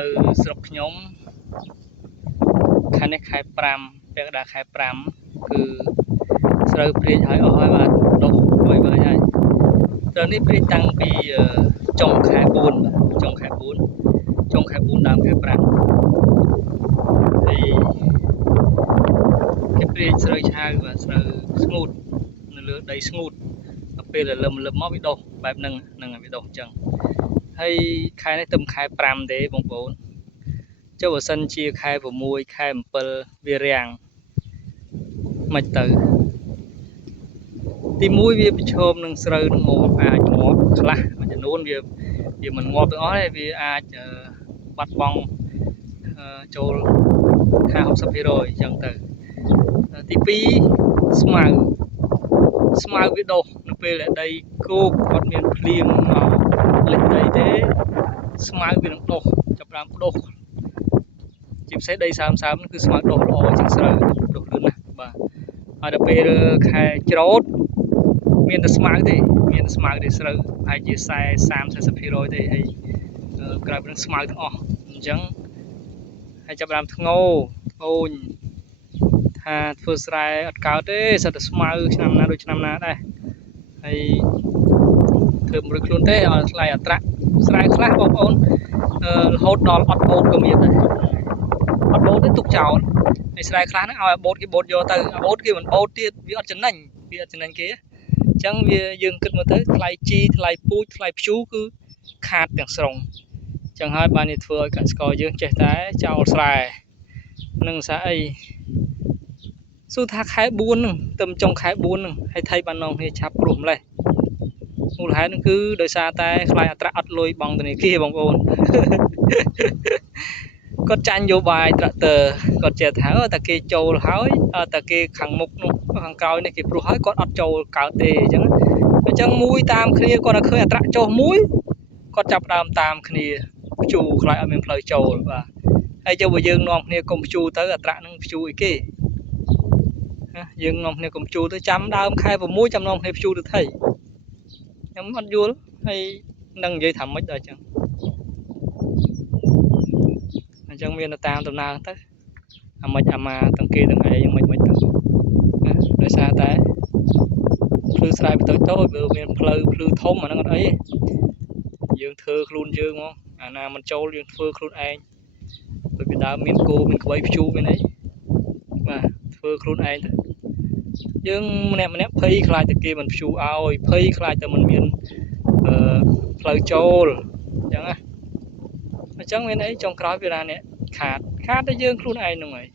នៅស្រុកខ្ញុំខែនេះខែ5ពាក់កណ្ដាលខែ5គឺស្រូវព្រាយហើយអស់ហើយបាទដុះហើយស្រូវនេះព្រាយតាំងពីចុងខែ4បាទចុងខែ4ដើមខែ5ហើយគេព្រាយស្រូវឆៅបាទស្រូវស្ងួតនៅលើដីស្ងួតដល់ពេលលឹមមកវាដុះបែបហ្នឹងវាដុះអញ្ចឹងហើយខែនេះទៅខែ5ទេបងប្អូនចុះបើសិនជាខែ6ខែ7វារាំងមិនទៅទី1វាប្រឈមនឹងស្រូវនឹងងាប់អាចងាប់ខ្លះមួយចំនួនវាមិនងាប់ទាំងអស់ទេវាអាចបាត់បង់ចូល50-60% អញ្ចឹងទៅទី2ស្មៅវាដុះនៅពេលដែលដីគោកអត់មានភ្លៀងមកលិចដីទេស្មៅវានឹងដុះចាប់ដើមដុះជាពិសេសដីសើមគឺស្មៅដុះល្អជាងស្រូវដុះលឿនណាស់បាទហើយដល់ពេលខែច្រូតមានតែស្មៅទេស្រូវហើយជា30-40% ទេហើយក្រៅពីនឹងស្មៅទាំងអស់អញ្ចឹងហើយចាប់ដើមធ្ងោអូនថាធ្វើស្រែអត់កើតទេសិតតែស្មៅឆ្នាំណាដូចឆ្នាំណាដែរហើយធ្វើមិនរួចខ្លួនទេឲ្យថ្លៃអត្រាស្រែខ្លះបងប្អូនរហូតដល់អត់បូតក៏មានដែរអត់បូតទេទុកចោលហើយស្រែខ្លះហ្នឹងឲ្យបូតគេបូតយកទៅបូតគេមិនបូតទៀតវាអត់ចំណេញគេអញ្ចឹងយើងគិតមើលទៅថ្លៃជីថ្លៃពូជថ្លៃព្យូគឺខាតទាំងស្រុងអញ្ចឹងហើយបាននេះធ្វើឲ្យកសិករយើងចេះតែចោលស្រែនឹងសារអីសួរថាខែ4ហ្នឹងទៅចុងខែ4ហ្នឹងហើយថៃបាននងគ្នាឆាប់ព្រោះម្លេះមូលហេតុហ្នឹងគឺដោយសារតែថ្លៃអត្រាអត់លុយបង់ធនាគារបងប្អូនគាត់ចាញ់យោបាយត្រាក់ទ័រគាត់ចេះថាតែគេចូលហើយតែគេខាងមុខនោះខាងក្រោយនេះគេព្រោះហើយគាត់អត់ចូលកើតទេអញ្ចឹងមួយតាមគ្នាគាត់តែឃើញអត្រាចុះមួយគាត់ចាប់ដើមតាមគ្នាព្យូខ្លាចអត់មានផ្លូវចូលបាទហើយចុះបើយើងនាំគ្នាកុំព្យូទៅអត្រានឹងព្យូអីគេយើងនាំគ្នាកុំព្យូទៅចាំដើមខែ6ចាំនាំគ្នាព្យូទៅថៃខ្ញុំអត់យល់ហើយនឹងនិយាយថាម៉េចដល់អញ្ចឹងមានទៅតាមដំណើរទៅអាម៉េចអាម៉ាទាំងគេទាំងឯងមិនទៅដោយសារតែភ្លឺស្រែទៅតូចបើមានផ្លូវធំអាហ្នឹងអត់អីយើងធ្វើខ្លួនយើងមកអាណាមិនចូលយើងធ្វើខ្លួនឯងដូចពីដើមមានគោមានក្បីព្យូមានអីបាទធ្វើខ្លួនឯងទៅយើងម្នាក់ភ័យខ្លាចតែគេមិនព្យូឲ្យភ័យខ្លាចតែមិនមានផ្លូវចូលអញ្ចឹងមានអីចុងក្រោយវាថានេះខាតតែយើងខ្លួនឯងហ្នឹងហើយ